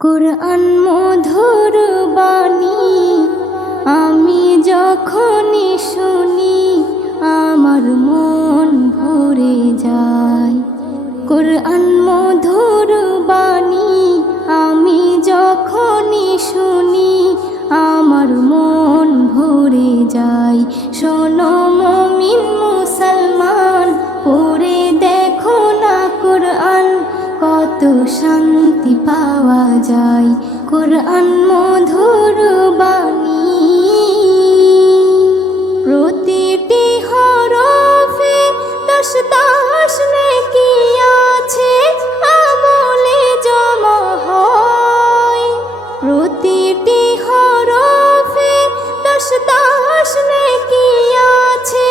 কুরআন মধুর বাণী আমি যখনই শুনি আমার মন ভরে যায়। কুরআন মধুর বাণী আমি যখনই শুনি আমার মন ভরে যায়। শোনো মুমিন মুসলমান, পড়ে দেখো না কুরআন, কত শান্তি পাওয়া যায়। কুরআন মধুর বাণী, প্রতিটি হরফে 10 নেকি আছে, আমলে জমা হয়। প্রতিটি হরফে 10 নেকি আছে,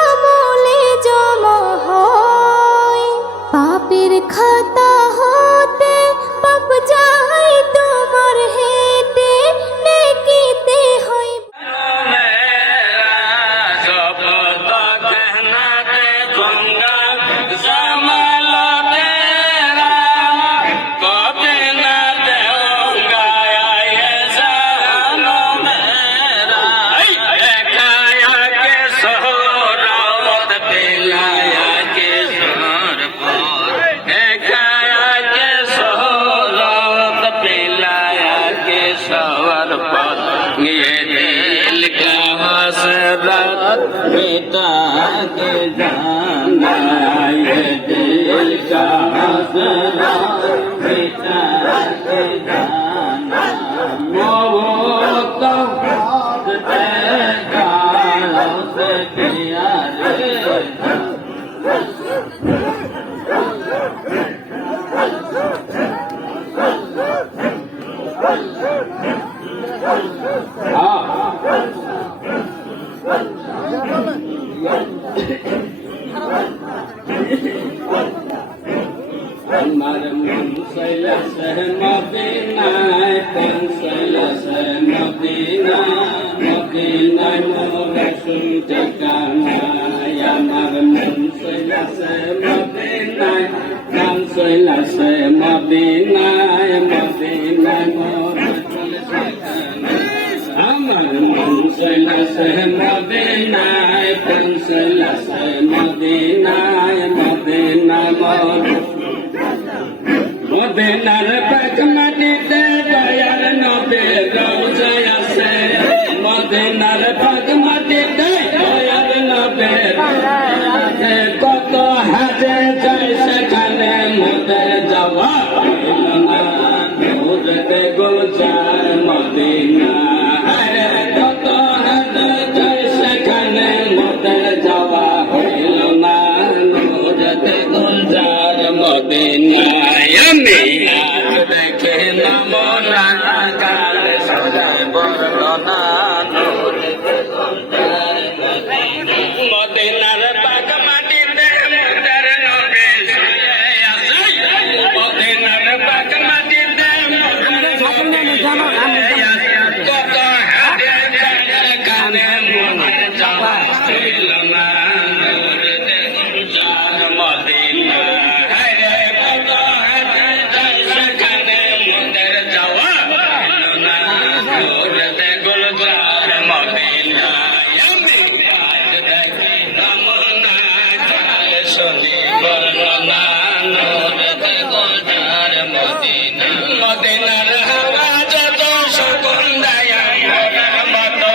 আমলে জমা হয়। পাপের খাতা হতে পাপ যায় তোমার হেঁটে, নেকিতে হয়। ये दिल का हसरत मिटा के जाना, ये दिल का हसरत मिटा के जाना। वो तो तेरा से किया रे। हमारे मुंसैल से मदीना, पंसैल से मदीना, मदीना मोर सुन ठिकाना। हमारे मुंसैल से मदीना, पंसैल से मदीना, मदीना मोर सुन ठिकाना। हमारे मुंसैल से मदीना, पंसैल से मदीना, मदीना मोर মদিনার পাক মাটিতে দয়াল নবীর রওজা আছে। মদিনার পাক মাটিতে দয়াল নবীর আছে। কত হাজে যায় সেখানে মোদের যাওয়া হইল না, নূরেতে গুলজার মদিনা। কত হাজে যায় সেখানে মোদের যাওয়া হইল না, নূরেতে গুলজার মদিনা। আমি আজ দেখে নমনা কাল সদাই বর্ণনা, মদিনার পাক মাটিতে মোদের নবী শুয়ে আছে। মদিনার পাক মাটিতে মোদের নবী শুয়ে আছে। কত হাতে কানে মনে যাওয়া হইল না, নূরেতে গুলজার মদিনা। মদিনার হাওয়া যত সুকুন দেয় মনের মতো,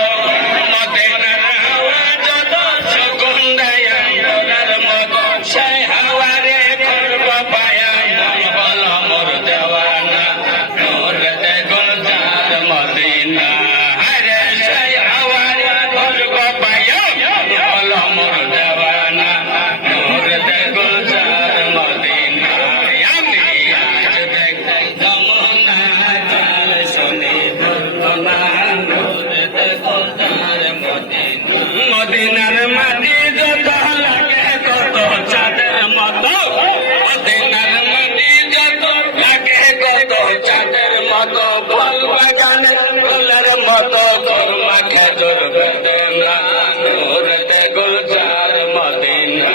মদিনার হাওয়া যত সুকুন দেয় মনের মতো, সেই হাওয়ারে করব পায়া মন হল মোর দেওয়ানা, নূরেতে গুলজার মদিনা। আরে সেই হাওয়ারে করব পায়া মন হল মোর দেওয়ানা, নূরেতে গুলজার মদিনা। আমি আজ দেখতে যমুনা জল শুনি বর্ণনা, নূরেতে গুলজার মদিনা। মদিনার মাটি যত লাগে কত চাঁদের মতো, মদিনার মাটি যত লাগে কত চাঁদের মতো, ফল বাগানে ফুলের মতো, কর্মা খেজুর বেদনা, নূরেতে গুলজার মদিনা।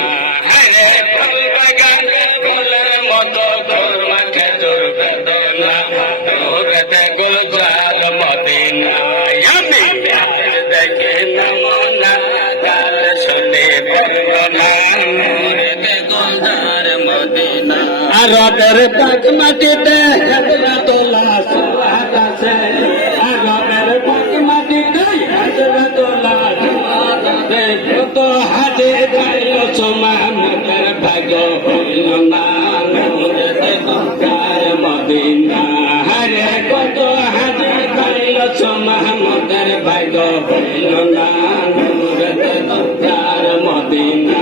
হরে ফল বাগানে ফুলের মতো, কর্মা খেজুর বেদনা। নূরেতে গুলজার মদিনা রবের পাক মাটিতে হযরতুল্লাহ সুবহান আছে রবের পাক মাটিতে হযরতুল্লাহ সুবহান আছে কত হাজে গাইল সুমামের ভাগ্য হইল না নূরেতে গুলজার মদিনা হরে কত হাজে গাইল সুমামের ভাগ্য হইল না নূরেতে গুলজার মদিনা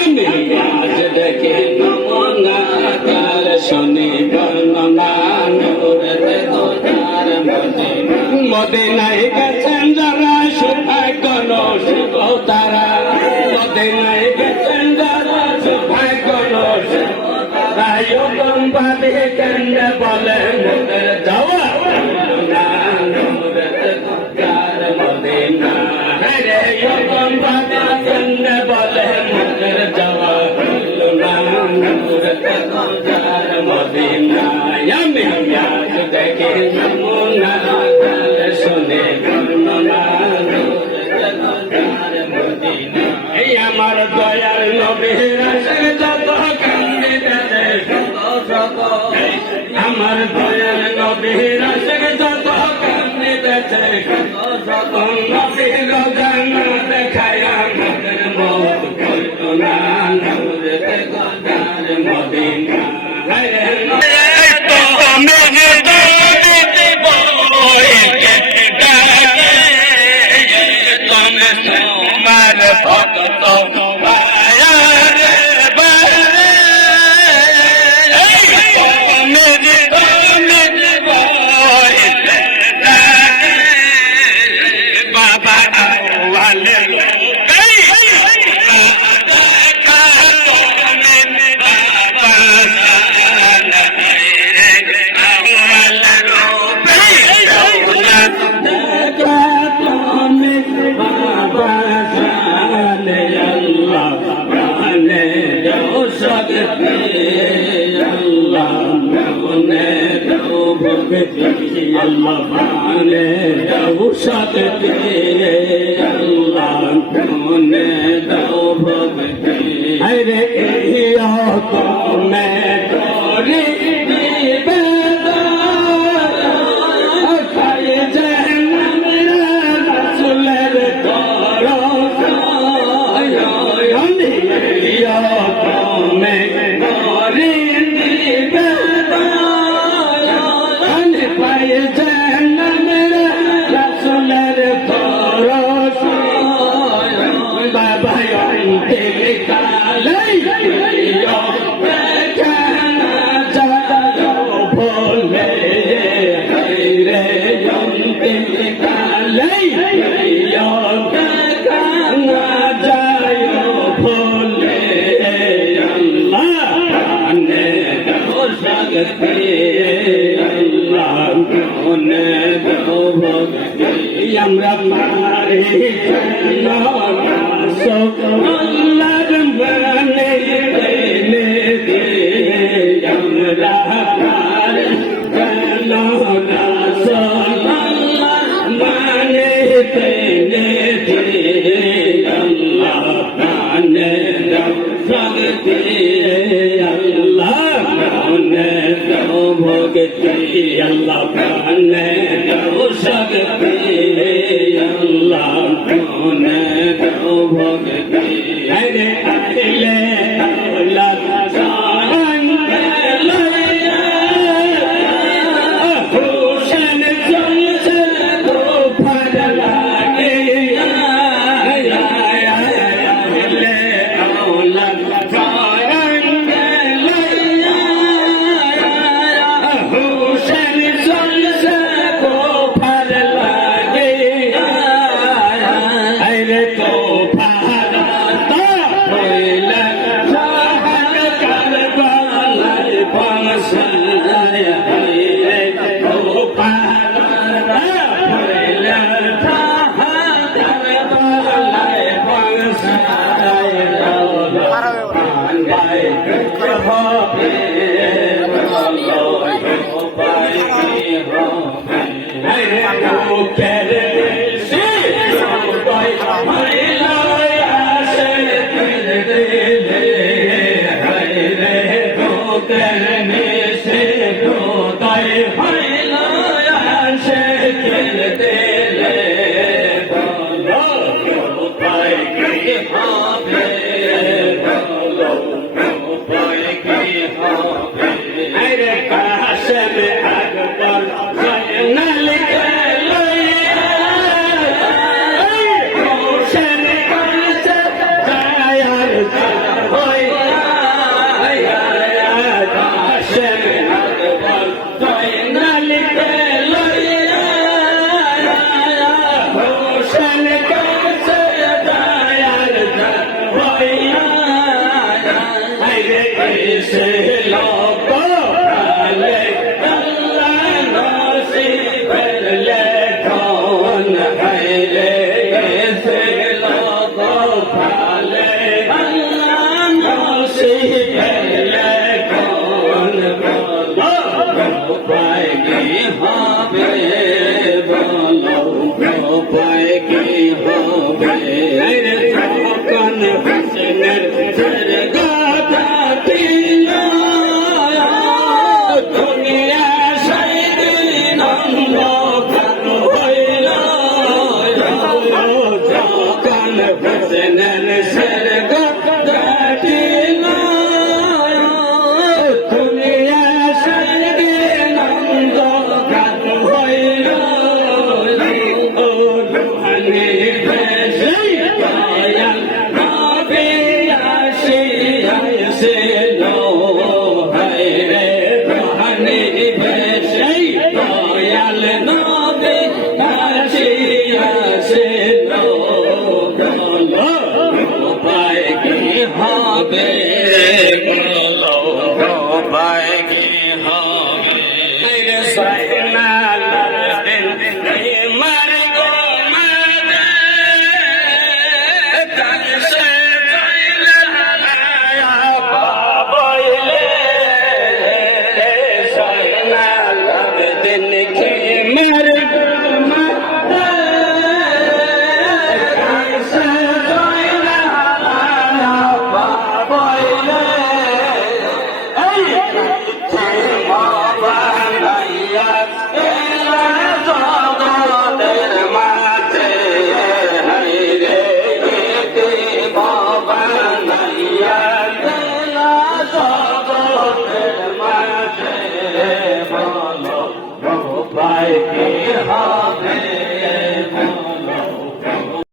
আমি আজ দেখি নমুনা কাল শুনি বর্ণনা নূরেতে গুলজার মদিনা মদিনায় গেছেন যারা সৌভাগ্য নসিব তারা মদিনায় গেছেন যারা সৌভাগ্য নসিব তারা ইয়ম ভাবে কেন্দ্রে বলে মোদের যাওয়া না নূরেতে গুলজার মদিনা রে ইয়ম ভাবে কেন্দ্রে বলে মোদের যাওয়া না নূরেতে গুলজার মদিনা আমি আজ দেখি নমুনা কাল শুনে বর্ণনা নূরেতে গুলজার মদিনা এই আমার দয়াল নবীর আশিক যত কান্দিতেছে শত আমার দয়াল নবীর আশিক যত কান্দিতেছে শত নবীর জানা দেখায় আমাদের মত কইত না নূরেতে গুলজার Medina Allah bane dau shakti Allah kone dau bhakti hare iya ko main kori dibedar khay jahannam mera rasuler karo iya ko main kori আমরা পারে আল্লাহর মানে আমরা পারে মানে আল্লাহ মানে ভক্তি আল্লাহ মানে ভক্তি আল্লাহ মানে শক্তি আল্লাহ মানে ভক্তি হরে আলে আল্লাহ হুসেন চলছে তো ফারলা হবে আরে কাশেম আকবর জয়নাল কে লইয়া হোসেন কাছে দয়ার হইয়া কাশেম আকবর জয়নাল কে লইয়া হোসেন কাছে দয়ার হইয়া আরে এসে লোক আলে আল্লাহ নসিব করলে কোন আইলে এসে লোক আলে আল্লাহ নসিব করলে কোন বলো উপায় কি হবে বলো উপায় কি হবে আরে কোন হোসেনের গাতা দিল দুনিয়া সাইদিন অন্ধকার হইল যখন হোসেনের গাতা দিল দুনিয়া সাইদিন অন্ধকার হইল রুহানি বেশে দয়াল নবী আসিয়াছে লো হায় রে রুহানি বেশে দয়াল নবী আসিয়াছে লো বলো উপায় কি হবে বলো উপায় কি হবে রে সাইনাল দিন মার গো মারে কাছে দইলা বাবাইলে সাইনাল দিন কি মার গো মারে কাছে দইলা বাবাইলে এই বাবা নাইয়া এলা জগতের মাঝে হাই রে বাবা নাইয়া এলা জগতের মাঝে বলো উপায় কি হবে